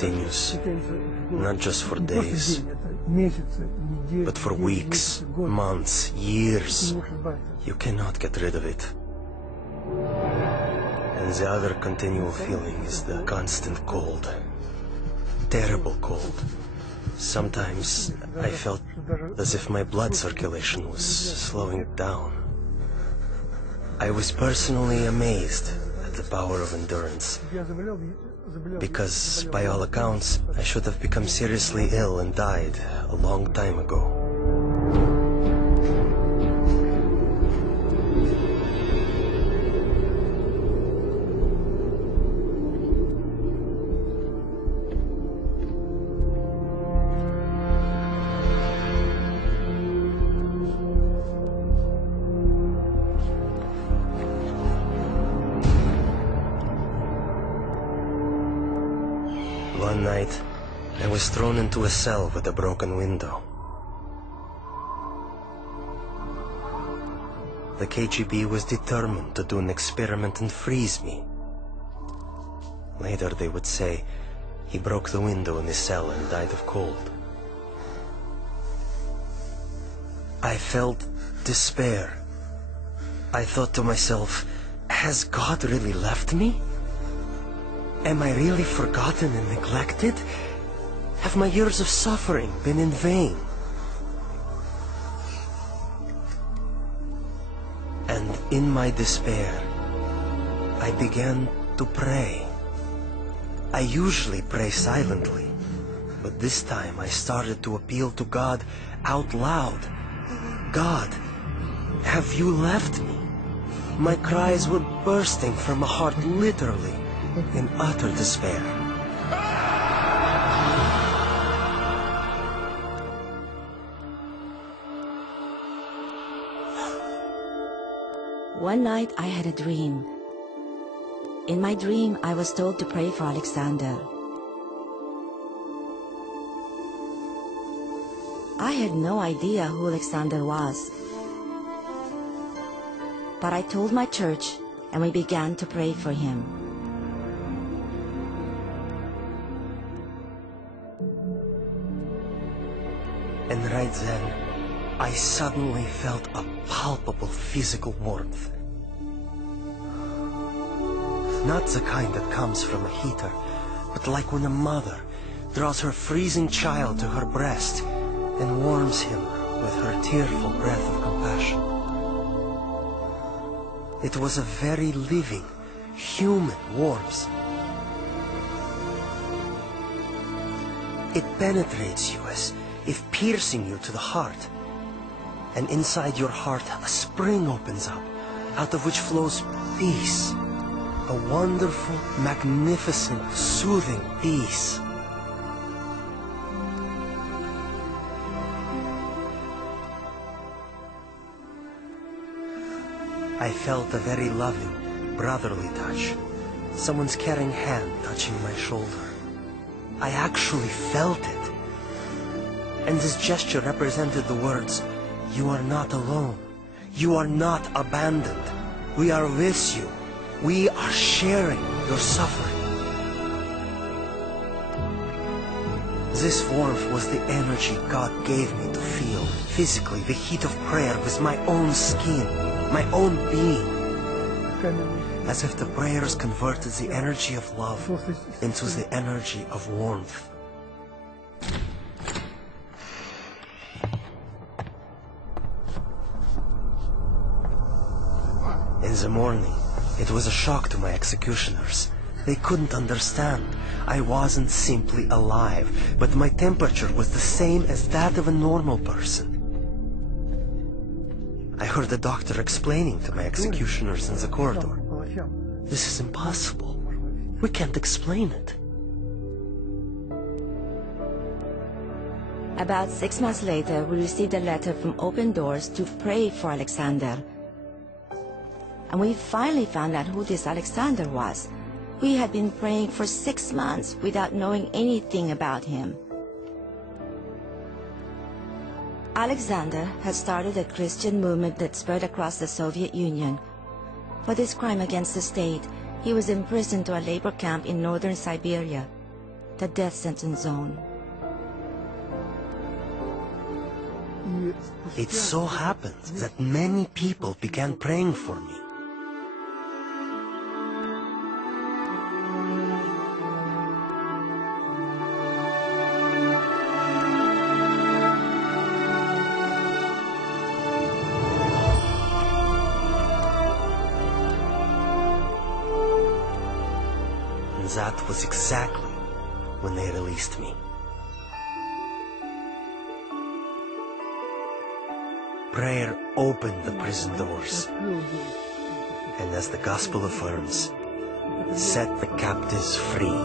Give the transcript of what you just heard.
continues, not just for days, but for weeks, months, years. You cannot get rid of it. And the other continual feeling is the constant cold. Terrible cold. Sometimes I felt as if my blood circulation was slowing down. I was personally amazed at the power of endurance, because by all accounts, I should have become seriously ill and died a long time ago. One night, I was thrown into a cell with a broken window. The KGB was determined to do an experiment and freeze me. Later they would say he broke the window in his cell and died of cold. I felt despair. I thought to myself, has God really left me? Am I really forgotten and neglected? Have my years of suffering been in vain? And in my despair, I began to pray. I usually pray silently, but this time I started to appeal to God out loud. God, have you left me? My cries were bursting from a heart literally in utter despair. One night I had a dream. In my dream, I was told to pray for Alexander. I had no idea who Alexander was. But I told my church, and we began to pray for him. And right then, I suddenly felt a palpable physical warmth. Not the kind that comes from a heater, but like when a mother draws her freezing child to her breast and warms him with her tearful breath of compassion. It was a very living, human warmth. It penetrates you as if piercing you to the heart. And inside your heart, a spring opens up, out of which flows peace. A wonderful, magnificent, soothing peace. I felt a very loving, brotherly touch. Someone's caring hand touching my shoulder. I actually felt it. And this gesture represented the words, "You are not alone. You are not abandoned. We are with you. We are sharing your suffering." This warmth was the energy God gave me to feel physically the heat of prayer with my own skin, my own being. As if the prayers converted the energy of love into the energy of warmth. In the morning, it was a shock to my executioners. They couldn't understand. I wasn't simply alive, but my temperature was the same as that of a normal person. I heard the doctor explaining to my executioners in the corridor, "This is impossible. We can't explain it." About 6 months later, we received a letter from Open Doors to pray for Alexander. And we finally found out who this Alexander was. We had been praying for 6 months without knowing anything about him. Alexander had started a Christian movement that spread across the Soviet Union. For this crime against the state, he was imprisoned to a labor camp in northern Siberia. the death sentence zone. It so happened that many people began praying for me. And that was exactly when they released me. Prayer opened the prison doors, and as the gospel affirms, set the captives free.